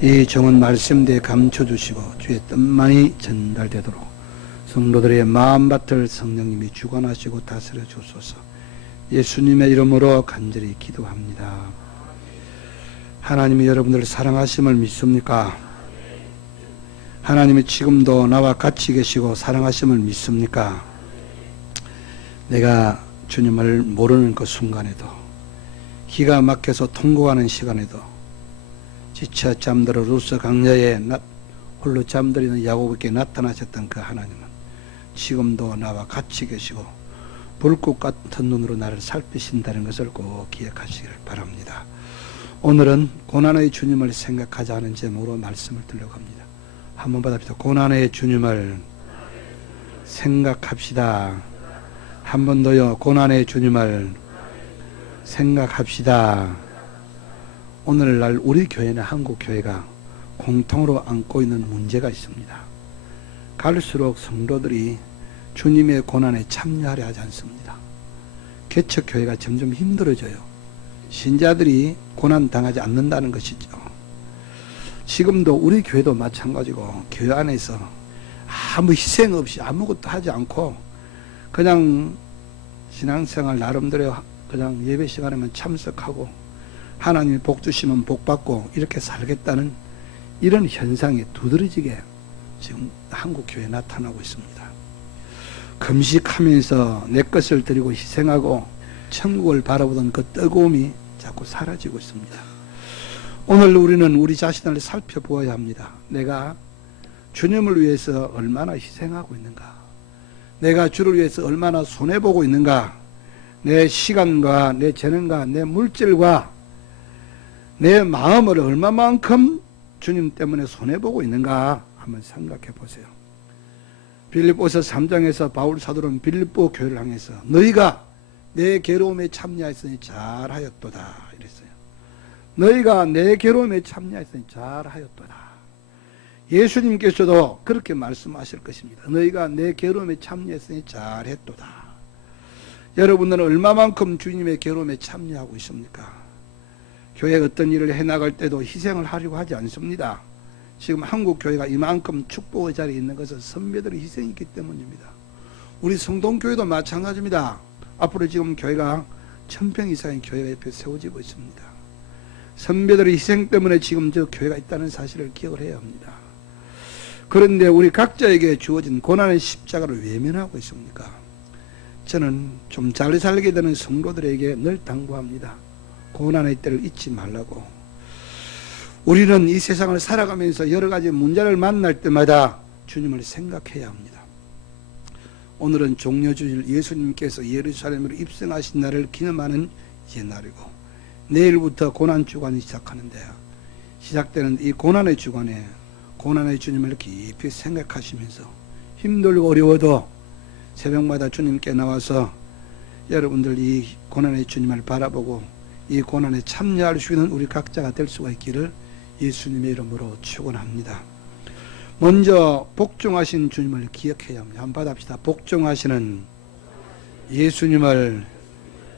이 정은 말씀대에 감춰주시고 주의 뜻만이 전달되도록 성도들의 마음밭을 성령님이 주관하시고 다스려 주소서. 예수님의 이름으로 간절히 기도합니다. 하나님이 여러분들을 사랑하심을 믿습니까? 하나님이 지금도 나와 같이 계시고 사랑하심을 믿습니까? 내가 주님을 모르는 그 순간에도, 기가 막혀서 통곡하는 시간에도, 지쳐 잠들어 루스 강야에 홀로 잠들이는 야곱에게 나타나셨던 그 하나님은 지금도 나와 같이 계시고 불꽃 같은 눈으로 나를 살피신다는 것을 꼭 기억하시기를 바랍니다. 오늘은 고난의 주님을 생각하자는 제목으로 말씀을 드리려고 합니다. 한번 받아봅시다. 고난의 주님을 생각합시다. 한 번 더요. 고난의 주님을 생각합시다. 오늘날 우리 교회는 한국 교회가 공통으로 안고 있는 문제가 있습니다. 갈수록 성도들이 주님의 고난에 참여하려 하지 않습니다. 개척 교회가 점점 힘들어져요. 신자들이 고난 당하지 않는다는 것이죠. 지금도 우리 교회도 마찬가지고 교회 안에서 아무 희생 없이 아무것도 하지 않고 그냥 신앙생활 나름대로 그냥 예배 시간에만 참석하고 하나님이 복 주시면 복 받고 이렇게 살겠다는 이런 현상이 두드러지게 지금 한국 교회에 나타나고 있습니다. 금식하면서 내 것을 드리고 희생하고 천국을 바라보던 그 뜨거움이 자꾸 사라지고 있습니다. 오늘 우리는 우리 자신을 살펴보아야 합니다. 내가 주님을 위해서 얼마나 희생하고 있는가? 내가 주를 위해서 얼마나 손해보고 있는가? 내 시간과 내 재능과 내 물질과 내 마음을 얼마만큼 주님 때문에 손해보고 있는가 한번 생각해 보세요. 빌립보서 3장에서 바울 사도는 빌립보 교회를 향해서 너희가 내 괴로움에 참여했으니 잘하였도다 이랬어요. 너희가 내 괴로움에 참여했으니 잘하였도다. 예수님께서도 그렇게 말씀하실 것입니다. 너희가 내 괴로움에 참여했으니 잘했도다. 여러분들은 얼마만큼 주님의 괴로움에 참여하고 있습니까? 교회 어떤 일을 해나갈 때도 희생을 하려고 하지 않습니다. 지금 한국 교회가 이만큼 축복의 자리에 있는 것은 선배들의 희생이 있기 때문입니다. 우리 성동교회도 마찬가지입니다. 앞으로 지금 교회가 1000평 이상의 교회가 옆에 세워지고 있습니다. 선배들의 희생 때문에 지금 저 교회가 있다는 사실을 기억을 해야 합니다. 그런데 우리 각자에게 주어진 고난의 십자가를 외면하고 있습니까? 저는 좀 잘 살게 되는 성도들에게 늘 당부합니다. 고난의 때를 잊지 말라고. 우리는 이 세상을 살아가면서 여러 가지 문제를 만날 때마다 주님을 생각해야 합니다. 오늘은 종려주일 예수님께서 예루살렘으로 입성하신 날을 기념하는 옛날이고 내일부터 고난주간이 시작하는데요. 시작되는 이 고난의 주간에 고난의 주님을 깊이 생각하시면서 힘들고 어려워도 새벽마다 주님께 나와서 여러분들 이 고난의 주님을 바라보고 이 고난에 참여할 수 있는 우리 각자가 될 수가 있기를 예수님의 이름으로 축원합니다. 먼저 복종하신 주님을 기억해야 합니다. 한번 받아봅시다. 복종하시는 예수님을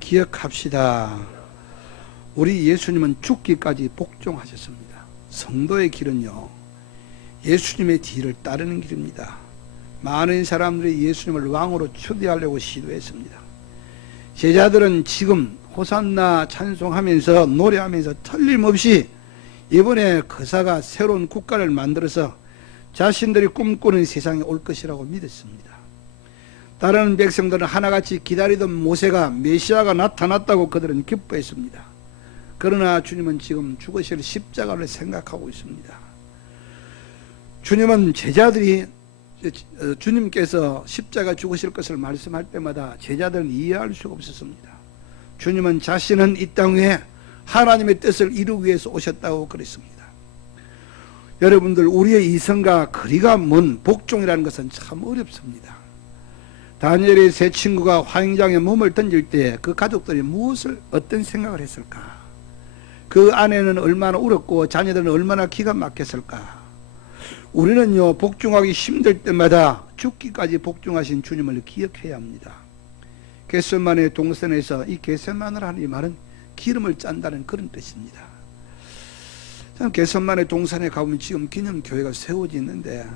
기억합시다. 우리 예수님은 죽기까지 복종하셨습니다. 성도의 길은요, 예수님의 뒤를 따르는 길입니다. 많은 사람들이 예수님을 왕으로 초대하려고 시도했습니다. 제자들은 지금 호산나 찬송하면서 노래하면서 틀림없이 이번에 거사가 새로운 국가를 만들어서 자신들이 꿈꾸는 세상에 올 것이라고 믿었습니다. 다른 백성들은 하나같이 기다리던 모세가 메시아가 나타났다고 그들은 기뻐했습니다. 그러나 주님은 지금 죽으실 십자가를 생각하고 있습니다. 주님은 주님께서 십자가 죽으실 것을 말씀할 때마다 제자들은 이해할 수가 없었습니다. 주님은 자신은 이 땅 위에 하나님의 뜻을 이루기 위해서 오셨다고 그랬습니다. 여러분들, 우리의 이성과 거리가 먼 복종이라는 것은 참 어렵습니다. 다니엘의 세 친구가 화영장에 몸을 던질 때 그 가족들이 어떤 생각을 했을까? 그 아내는 얼마나 울었고 자녀들은 얼마나 기가 막혔을까? 우리는요, 복종하기 힘들 때마다 죽기까지 복종하신 주님을 기억해야 합니다. 겟세마네 동산에서 이 겟세마네라는 이 말은 기름을 짠다는 그런 뜻입니다. 저는 개선만의 동산에 가보면 지금 기념교회가 세워져 있는데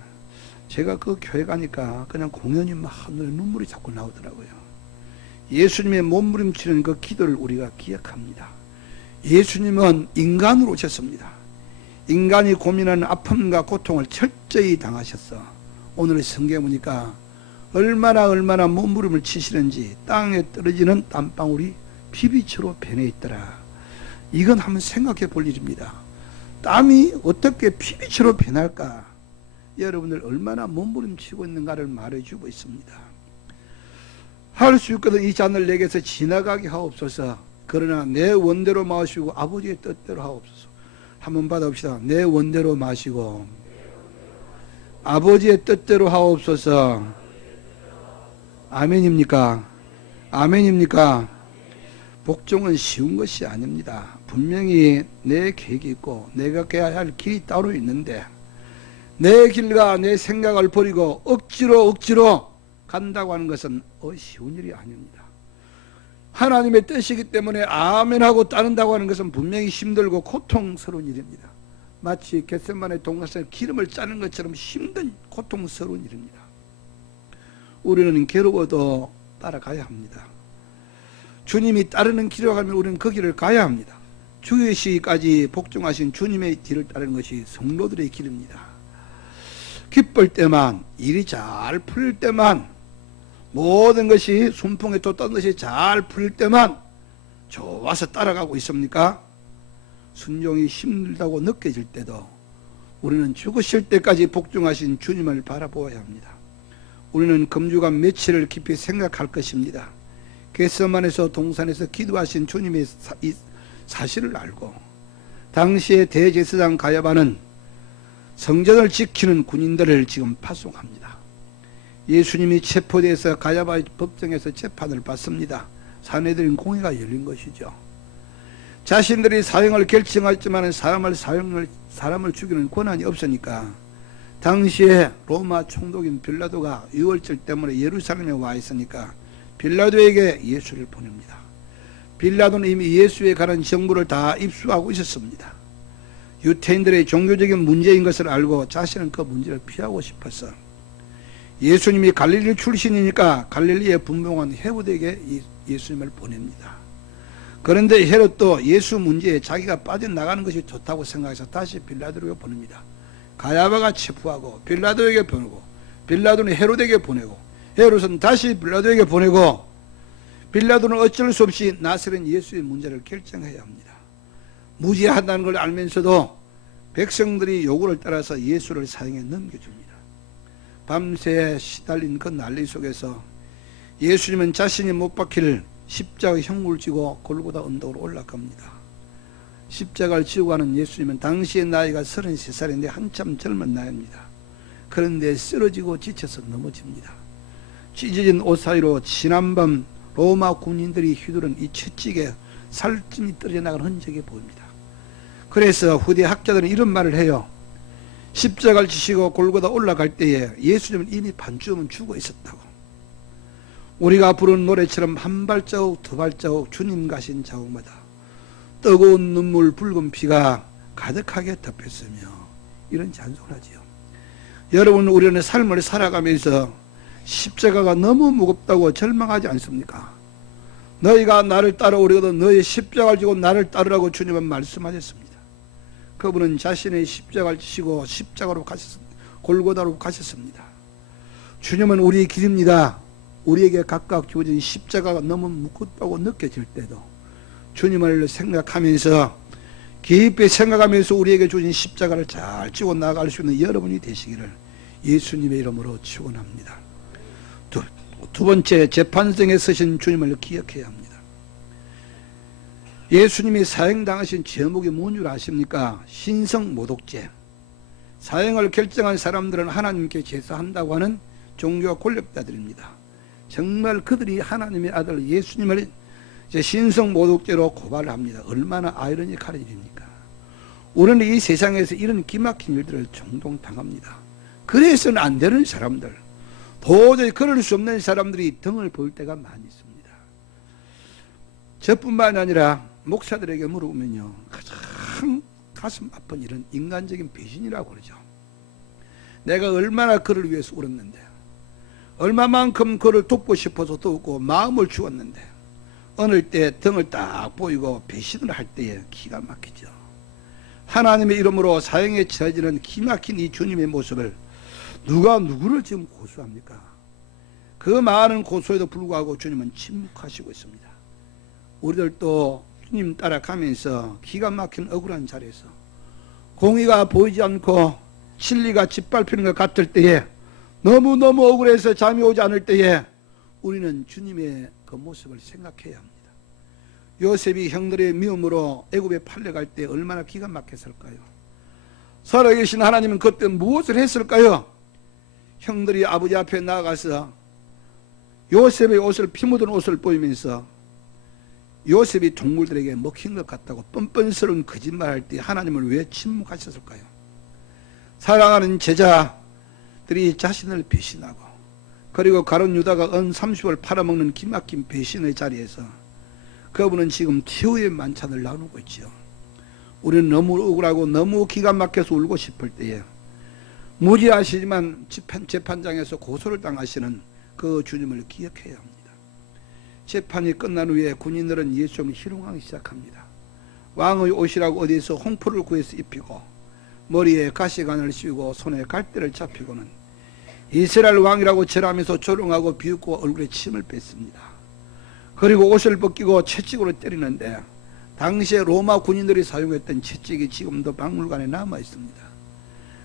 제가 그 교회 가니까 그냥 공연이 막 눈물이 자꾸 나오더라고요. 예수님의 몸부림치는 그 기도를 우리가 기억합니다. 예수님은 인간으로 오셨습니다. 인간이 고민하는 아픔과 고통을 철저히 당하셨어. 오늘 성경에 보니까 얼마나 몸부림을 치시는지 땅에 떨어지는 땀방울이 피비처럼 변해 있더라. 이건 한번 생각해 볼 일입니다. 땀이 어떻게 피비처럼 변할까? 여러분들 얼마나 몸부림치고 있는가를 말해주고 있습니다. 할 수 있거든 이 잔을 내게서 지나가게 하옵소서. 그러나 내 원대로 마시고 아버지의 뜻대로 하옵소서. 한번 받아봅시다. 내 원대로 마시고 아버지의 뜻대로 하옵소서. 아멘입니까? 아멘입니까? 복종은 쉬운 것이 아닙니다. 분명히 내 계획이 있고 내가 가야 할 길이 따로 있는데 내 길과 내 생각을 버리고 억지로 간다고 하는 것은 쉬운 일이 아닙니다. 하나님의 뜻이기 때문에 아멘하고 따른다고 하는 것은 분명히 힘들고 고통스러운 일입니다. 마치 겟세마네 동산에 기름을 짜는 것처럼 힘든 고통스러운 일입니다. 우리는 괴로워도 따라가야 합니다. 주님이 따르는 길을 가면 우리는 그 길을 가야 합니다. 주의 시기까지 복종하신 주님의 길을 따르는 것이 성도들의 길입니다. 기쁠 때만, 일이 잘 풀릴 때만, 모든 것이 순풍에 돋던 것이 잘 풀릴 때만 좋아서 따라가고 있습니까? 순종이 힘들다고 느껴질 때도 우리는 죽으실 때까지 복종하신 주님을 바라보아야 합니다. 우리는 금주간 며칠을 깊이 생각할 것입니다. 겟세마네에서 동산에서 기도하신 주님의 사실을 알고 당시에 대제사장 가야바는 성전을 지키는 군인들을 지금 파송합니다. 예수님이 체포돼서 가야바의 법정에서 재판을 받습니다. 사내들인 공회가 열린 것이죠. 자신들이 사형을 결정했지만 사람을 죽이는 권한이 없으니까 당시에 로마 총독인 빌라도가 유월절 때문에 예루살렘에 와 있으니까 빌라도에게 예수를 보냅니다. 빌라도는 이미 예수에 관한 정보를 다 입수하고 있었습니다. 유태인들의 종교적인 문제인 것을 알고 자신은 그 문제를 피하고 싶어서 예수님이 갈릴리 출신이니까 갈릴리에 분봉한 헤롯에게 예수님을 보냅니다. 그런데 헤롯도 예수 문제에 자기가 빠져나가는 것이 좋다고 생각해서 다시 빌라도에게 보냅니다. 가야바가 체포하고 빌라도에게 보내고 빌라도는 헤롯에게 보내고 헤롯은 다시 빌라도에게 보내고 빌라도는 어쩔 수 없이 나사렛 예수의 문제를 결정해야 합니다. 무죄하다는 걸 알면서도 백성들이 요구를 따라서 예수를 사형에 넘겨줍니다. 밤새 시달린 그 난리 속에서 예수님은 자신이 못 박힐 십자가 형을 지고 골고다 언덕으로 올라갑니다. 십자가를 지고 가는 예수님은 당시의 나이가 33살인데 한참 젊은 나이입니다. 그런데 쓰러지고 지쳐서 넘어집니다. 찢어진 옷 사이로 지난밤 로마 군인들이 휘두른 이 채찍에 살찜이 떨어져 나가는 흔적이 보입니다. 그래서 후대 학자들은 이런 말을 해요. 십자가를 지시고 골고다 올라갈 때에 예수님은 이미 반쯤은 죽어 있었다고. 우리가 부른 노래처럼 한 발자국 두 발자국 주님 가신 자국마다 뜨거운 눈물 붉은 피가 가득하게 덮였으며 이런 찬송을 하지요. 여러분, 우리는 삶을 살아가면서 십자가가 너무 무겁다고 절망하지 않습니까? 너희가 나를 따라오려거든 너희 십자가를 지고 나를 따르라고 주님은 말씀하셨습니다. 그분은 자신의 십자가를 지시고 십자가로 가셨습니다. 골고다로 가셨습니다. 주님은 우리의 길입니다. 우리에게 각각 주어진 십자가가 너무 무겁다고 느껴질 때도 주님을 생각하면서 깊이 생각하면서 우리에게 주어진 십자가를 잘 지고 나아갈 수 있는 여러분이 되시기를 예수님의 이름으로 축원합니다. 두 번째, 재판정에 서신 주님을 기억해야 합니다. 예수님이 사형당하신 제목이 뭔 줄 아십니까? 신성모독죄. 사형을 결정한 사람들은 하나님께 제사한다고 하는 종교 권력자들입니다. 정말 그들이 하나님의 아들 예수님을 신성모독죄로 고발을 합니다. 얼마나 아이러니컬한 일입니까? 우리는 이 세상에서 이런 기막힌 일들을 종종 당합니다. 그래서는 안 되는 사람들, 도저히 그럴 수 없는 사람들이 등을 보일 때가 많이 있습니다. 저뿐만 아니라 목사들에게 물어보면요, 가장 가슴 아픈 일은 인간적인 배신이라고 그러죠. 내가 얼마나 그를 위해서 울었는데, 얼마만큼 그를 돕고 싶어서 돕고 마음을 주었는데, 어느 때 등을 딱 보이고 배신을 할 때에 기가 막히죠. 하나님의 이름으로 사형에 처해지는 기막힌 이 주님의 모습을 누가 누구를 지금 고소합니까? 그 많은 고소에도 불구하고 주님은 침묵하시고 있습니다. 우리들도 주님 따라가면서 기가 막힌 억울한 자리에서 공의가 보이지 않고 진리가 짓밟히는 것 같을 때에, 너무너무 억울해서 잠이 오지 않을 때에 우리는 주님의 그 모습을 생각해야 합니다. 요셉이 형들의 미움으로 애굽에 팔려갈 때 얼마나 기가 막혔을까요? 살아계신 하나님은 그때 무엇을 했을까요? 형들이 아버지 앞에 나아가서 요셉의 옷을, 피 묻은 옷을 보이면서 요셉이 동물들에게 먹힌 것 같다고 뻔뻔스러운 거짓말할 때 하나님을 왜 침묵하셨을까요? 사랑하는 제자들이 자신을 배신하고, 그리고 가룟 유다가 은 30을 팔아먹는 기막힌 배신의 자리에서 그분은 지금 최후의 만찬을 나누고 있죠. 우리는 너무 억울하고 너무 기가 막혀서 울고 싶을 때에 무지하시지만 재판장에서 고소를 당하시는 그 주님을 기억해야 합니다. 재판이 끝난 후에 군인들은 예수님을 희롱하기 시작합니다. 왕의 옷이라고 어디에서 홍포를 구해서 입히고 머리에 가시관을 씌우고 손에 갈대를 잡히고는 이스라엘 왕이라고 절하면서 조롱하고 비웃고 얼굴에 침을 뺐습니다. 그리고 옷을 벗기고 채찍으로 때리는데, 당시에 로마 군인들이 사용했던 채찍이 지금도 박물관에 남아 있습니다.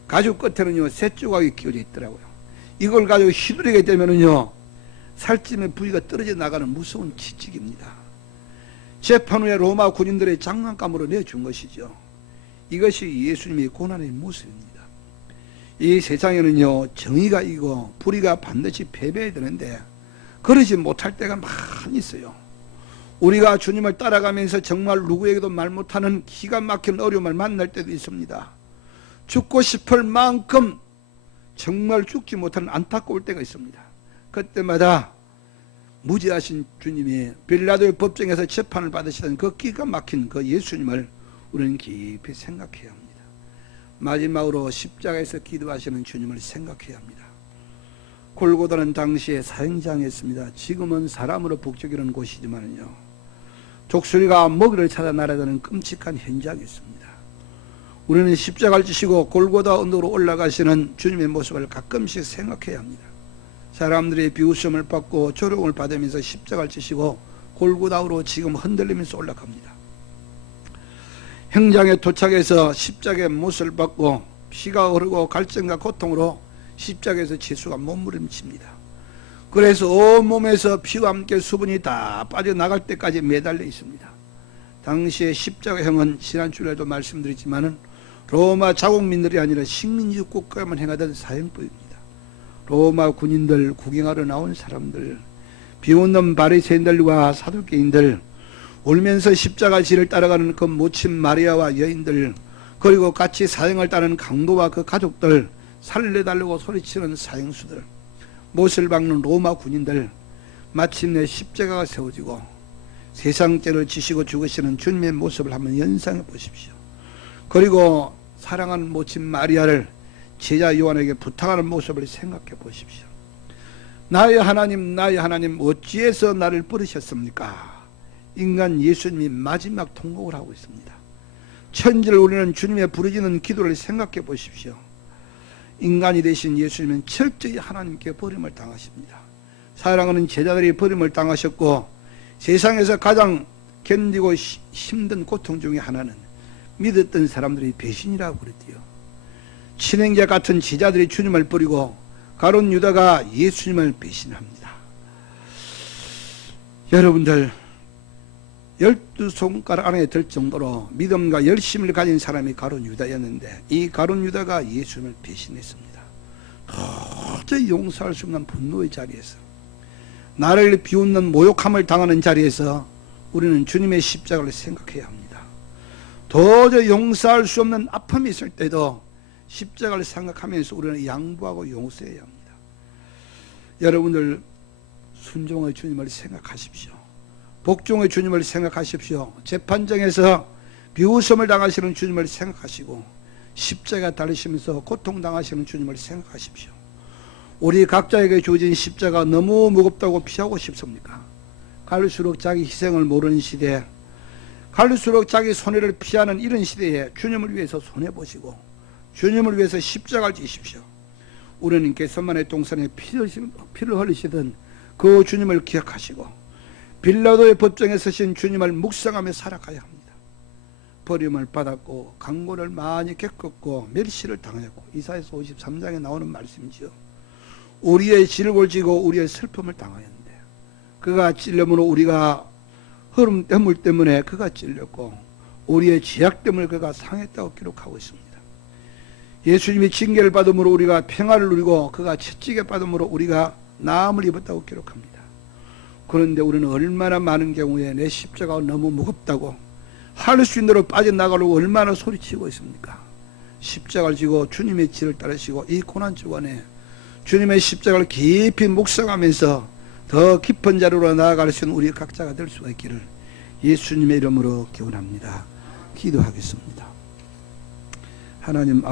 가죽 끝에는요 새 조각이 끼워져 있더라고요. 이걸 가지고 휘두르게 되면은요 살찜의 부위가 떨어져 나가는 무서운 채찍입니다. 재판 후에 로마 군인들의 장난감으로 내준 것이죠. 이것이 예수님의 고난의 모습입니다. 이 세상에는요 정의가 이기고 불의가 반드시 패배해야 되는데 그러지 못할 때가 많이 있어요. 우리가 주님을 따라가면서 정말 누구에게도 말 못하는 기가 막힌 어려움을 만날 때도 있습니다. 죽고 싶을 만큼 정말 죽지 못하는 안타까울 때가 있습니다. 그때마다 무지하신 주님이 빌라도의 법정에서 재판을 받으시던 그 기가 막힌 그 예수님을 우리는 깊이 생각해야 합니다. 마지막으로 십자가에서 기도하시는 주님을 생각해야 합니다. 골고다는 당시에 사형장이었습니다. 지금은 사람으로 북적이는 곳이지만요 족수리가 먹이를 찾아 날아다니는 끔찍한 현장이었습니다. 우리는 십자가를 지시고 골고다 언덕으로 올라가시는 주님의 모습을 가끔씩 생각해야 합니다. 사람들의 비웃음을 받고 조롱을 받으면서 십자가를 지시고 골고다로 지금 흔들리면서 올라갑니다. 형장에 도착해서 십자가의 못을 받고 피가 흐르고 갈증과 고통으로 십자가에서 예수가 몸부림칩니다. 그래서 온몸에서 피와 함께 수분이 다 빠져나갈 때까지 매달려 있습니다. 당시에 십자가형은 지난주에도 말씀드렸지만은 로마 자국민들이 아니라 식민지 국가만 행하던 사형법입니다. 로마 군인들, 구경하러 나온 사람들, 비웃는 바리새인들과 사두개인들, 울면서 십자가 지를 따라가는 그 모친 마리아와 여인들, 그리고 같이 사형을 따르는 강도와 그 가족들, 살려달라고 소리치는 사형수들, 못을 박는 로마 군인들, 마침내 십자가가 세워지고 세상죄를 지시고 죽으시는 주님의 모습을 한번 연상해 보십시오. 그리고 사랑하는 모친 마리아를 제자 요한에게 부탁하는 모습을 생각해 보십시오. 나의 하나님, 나의 하나님, 어찌해서 나를 버리셨습니까? 인간 예수님이 마지막 통곡을 하고 있습니다. 천지를 울리는 주님의 부르짖는 기도를 생각해 보십시오. 인간이 되신 예수님은 철저히 하나님께 버림을 당하십니다. 사랑하는 제자들이 버림을 당하셨고, 세상에서 가장 견디고 힘든 고통 중에 하나는 믿었던 사람들이 배신이라고 그랬대요. 친행자 같은 제자들이 주님을 버리고 가룟 유다가 예수님을 배신합니다. 여러분들, 12손가락 안에 들 정도로 믿음과 열심을 가진 사람이 가룟 유다였는데, 이 가룟 유다가 예수님을 배신했습니다. 도저히 용서할 수 없는 분노의 자리에서, 나를 비웃는 모욕함을 당하는 자리에서 우리는 주님의 십자가를 생각해야 합니다. 도저히 용서할 수 없는 아픔이 있을 때도 십자가를 생각하면서 우리는 양보하고 용서해야 합니다. 여러분들, 순종의 주님을 생각하십시오. 복종의 주님을 생각하십시오. 재판정에서 비웃음을 당하시는 주님을 생각하시고 십자가 달리시면서 고통당하시는 주님을 생각하십시오. 우리 각자에게 주어진 십자가 너무 무겁다고 피하고 싶습니까? 갈수록 자기 희생을 모르는 시대, 갈수록 자기 손해를 피하는 이런 시대에 주님을 위해서 손해보시고 주님을 위해서 십자가를 지십시오. 우리는 겟세마네 동산에 피를 흘리시던 그 주님을 기억하시고 빌라도의 법정에 서신 주님을 묵상하며 살아가야 합니다. 버림을 받았고 강고를 많이 겪었고 멸시를 당했고 이사야서 53장에 나오는 말씀이죠. 우리의 질골 지고 우리의 슬픔을 당하였는데 그가 찔림으로 우리가 허물 때문에 그가 찔렸고 우리의 죄악 때문에 그가 상했다고 기록하고 있습니다. 예수님이 징계를 받음으로 우리가 평화를 누리고 그가 채찍에 받음으로 우리가 나음을 입었다고 기록합니다. 그런데 우리는 얼마나 많은 경우에 내 십자가가 너무 무겁다고 할 수 있는 대로 빠져나가려고 얼마나 소리치고 있습니까? 십자가를 지고 주님의 길을 따르시고 이 고난 주간에 주님의 십자가를 깊이 묵상하면서 더 깊은 자리로 나아갈 수 있는 우리 각자가 될 수가 있기를 예수님의 이름으로 기원합니다. 기도하겠습니다. 하나님